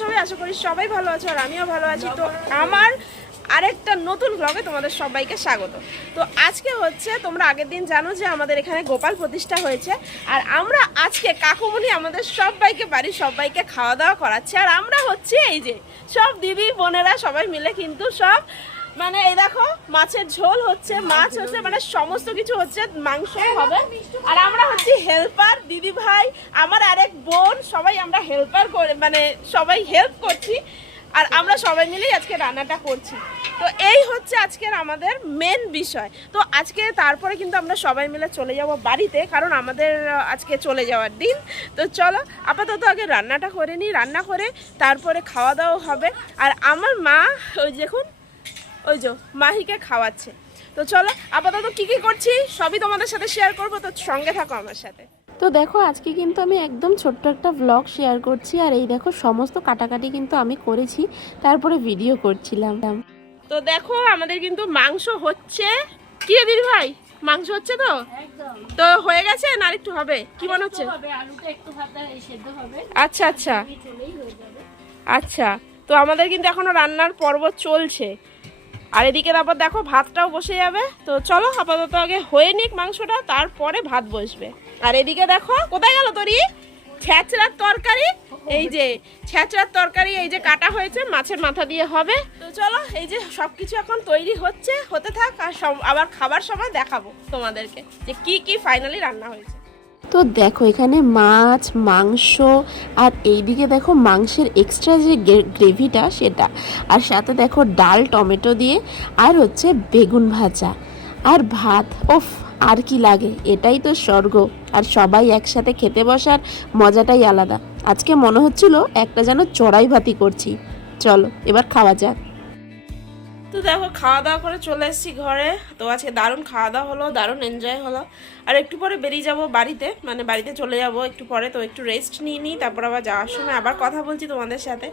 সবাই? আশা করি সবাই ভালো আছো আর আমিও ভালো আছি। তো আমার আরেকটা নতুন ব্লগে তোমাদের সবাইকে স্বাগত। তো আজকে হচ্ছে, তোমরা আগের দিন জানো যে আমাদের এখানে গোপাল প্রতিষ্ঠা হয়েছে, আর আমরা আজকে কাকুমণি আমাদের সবাইকে বাড়ির সবাইকে খাওয়া দাওয়া করাচ্ছে। আর আমরা হচ্ছে এই যে সব দিদি বোনেরা সবাই মিলে কিন্তু সব মানে এই দেখো মাছের ঝোল হচ্ছে, মাছ হচ্ছে, মানে সমস্ত কিছু হচ্ছে, মাংস হবে। আর আমরা হচ্ছে হেল্পার, দিদি ভাই, আমার আরেক বোন, সবাই আমরা হেল্পার করে মানে সবাই হেল্প করছি। আর আমরা সবাই মিলেই আজকে রান্নাটা করছি। তো এই হচ্ছে আজকের আমাদের মেন বিষয়। তো আজকে তারপরে কিন্তু আমরা সবাই মিলে চলে যাব বাড়িতে, কারণ আমাদের আজকে চলে যাওয়ার দিন। তো চলো আপাতত আগে রান্নাটা করে নিই, রান্না করে তারপরে খাওয়া দাওয়া হবে। আর আমার মা ওই দেখুন ওই যে মাহিকে খাওয়াচ্ছে। তো চলো আপাতত কি কি করছি সবই তোমাদের সাথে শেয়ার করবো, তো সঙ্গে থাকো আমার সাথে। তো দেখো আজকে কিন্তু আমি একদম ছোট্ট একটা ব্লগ শেয়ার করছি। আর এই দেখো সমস্ত কাটাকাটি কিন্তু আমি করেছি, তারপরে ভিডিও করছিলাম। তো দেখো আমাদের কিন্তু মাংস হচ্ছে। কি রে দিদি ভাই, মাংস হচ্ছে তো? তো হয়ে গেছে না আরেকটু হবে? কি মনে হচ্ছে? আচ্ছা আচ্ছা আচ্ছা। তো আমাদের কিন্তু এখনো রান্নার পর্ব চলছে, আর এদিকে তারপর দেখো ভাতটাও বসে যাবে। তো চলো আপাতত আগে হয়ে নিক মাংসটা, তারপরে ভাত বসবে। আর এদিকে দেখো কোথায় গেল তোরই ছেঁচড়ার তরকারি, এই যে ছেঁচড়ার তরকারি এই যে কাটা হয়েছে, মাছের মাথা দিয়ে হবে। তো চলো এই যে সবকিছু এখন তৈরি হচ্ছে, হতে থাক। আর আবার খাবার সময় দেখাবো তোমাদেরকে যে কি কি ফাইনালি রান্না হয়েছে। তো দেখো এখানে মাছ, মাংস, আর এইদিকে দেখো মাংসের এক্সট্রা যে গ্রেভিটা সেটা, আর সাথে দেখো ডাল টমেটো দিয়ে, আর হচ্ছে বেগুন ভাজা আর ভাত। ওফ, আর কি লাগে, এটাই তো স্বর্গ। আর সবাই একসাথে খেতে বসার মজাটাই আলাদা। আজকে মনে হচ্ছিল একটা যেন চড়াই ভাতি করছি। চলো এবার খাওয়া যাক। তো দেখো খাওয়া দাওয়া করে চলে এসেছি ঘরে। তো আজকে দারুণ খাওয়া দাওয়া হলো, দারুণ এনজয় হলো। আর একটু পরে বেরিয়ে যাব বাড়িতে, মানে বাড়িতে চলে যাব একটু পরে। তো একটু রেস্ট নিয়ে নিই, তারপর আবার যাওয়ার সময় আবার কথা বলছি তোমাদের সাথে।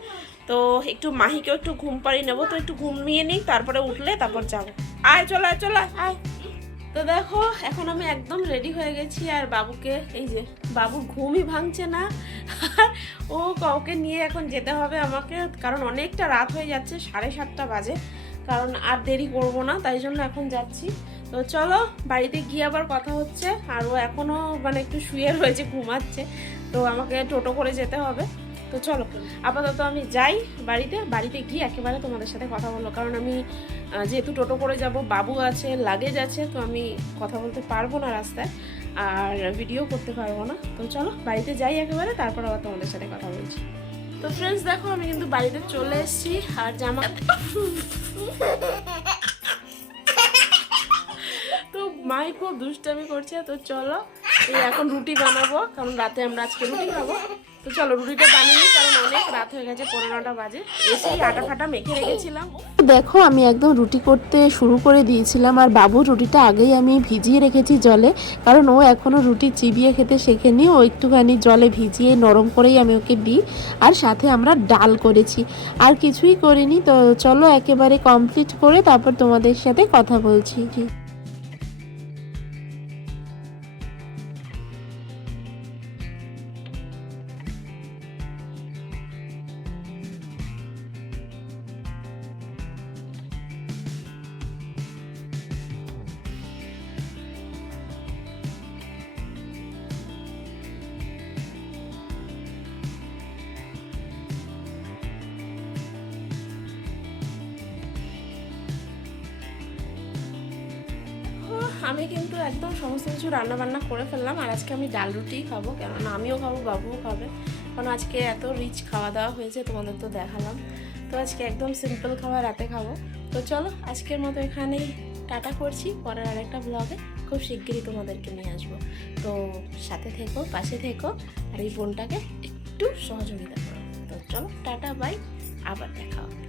তো একটু মাহিকেও একটু ঘুম পাড়িয়ে নেবো, তো একটু ঘুমিয়ে নিই, তারপরে উঠলে তারপর যাবো। আয় চলে আয় চলে আয়। তো দেখো এখন আমি একদম রেডি হয়ে গেছি, আর বাবুকে এই যে বাবুর ঘুমই ভাঙছে না। ও কাউকে নিয়ে এখন যেতে হবে আমাকে, কারণ অনেকটা রাত হয়ে যাচ্ছে, 7:30 বাজে। কারণ আর দেরি করব না, তাই জন্য এখন যাচ্ছি। তো চলো বাড়িতে গিয়ে আবার কথা হচ্ছে। আর ও এখনও মানে একটু শুয়ে রয়েছে, ঘুমাচ্ছে। তো আমাকে টোটো করে যেতে হবে। তো চলো আপাতত আমি যাই বাড়িতে, বাড়িতে গিয়ে একেবারে তোমাদের সাথে কথা বলবো। কারণ আমি যেহেতু টোটো করে যাব, বাবু আছে, লাগেজ আছে, তো আমি কথা বলতে পারবো না রাস্তায়, আর ভিডিও করতে পারবো না। তো চলো বাড়িতে যাই একেবারে, তারপর আবার তোমাদের সাথে কথা বলছি। তো ফ্রেন্ডস দেখো আমি কিন্তু বাড়িতে চলে এসেছি, আর জামা তো মাই খুব দুষ্টামি করছে। তো চলো এই এখন রুটি বানাবো, কারণ রাতে আমরা আজকে রুটি খাবো। তো চলো রুটিটা বানিয়ে নিই, কারণ অনেক রাত হয়ে গেছে, 15টা বাজে। এসেই আটা ফাটা মেখে রেখেছিলাম। দেখো আমি একদম রুটি করতে শুরু করে দিয়েছিলাম, আর বাবুর রুটিটা আগেই আমি ভিজিয়ে রেখেছি জলে, কারণ ও এখনও রুটি চিবিয়ে খেতে শেখেনি। ও একটুখানি জলে ভিজিয়ে নরম করেই আমি ওকে দিই। আর সাথে আমরা ডাল করেছি, আর কিছুই করিনি। তো চলো একেবারে কমপ্লিট করে তারপর তোমাদের সাথে কথা বলছি। আমি কিন্তু একদম সমস্ত কিছু রান্না বান্না করে ফেললাম। আর আজকে আমি ডাল রুটিই খাবো, কেননা আমিও খাবো, বাবুও খাবে। কারণ আজকে এত রিচ খাওয়া দাওয়া হয়েছে, তোমাদের তো দেখালাম। তো আজকে একদম সিম্পল খাবার রাতে খাবো। তো চলো আজকের মতো এখানেই টাটা করছি। পরের আরেকটা ব্লগে খুব শিগগিরই তোমাদেরকে নিয়ে আসবো। তো সাথে থেকো, পাশে থেকো, আর এই বোনটাকে একটু সহযোগিতা করো। তো চলো টাটা, বাই, আবার দেখা হবে।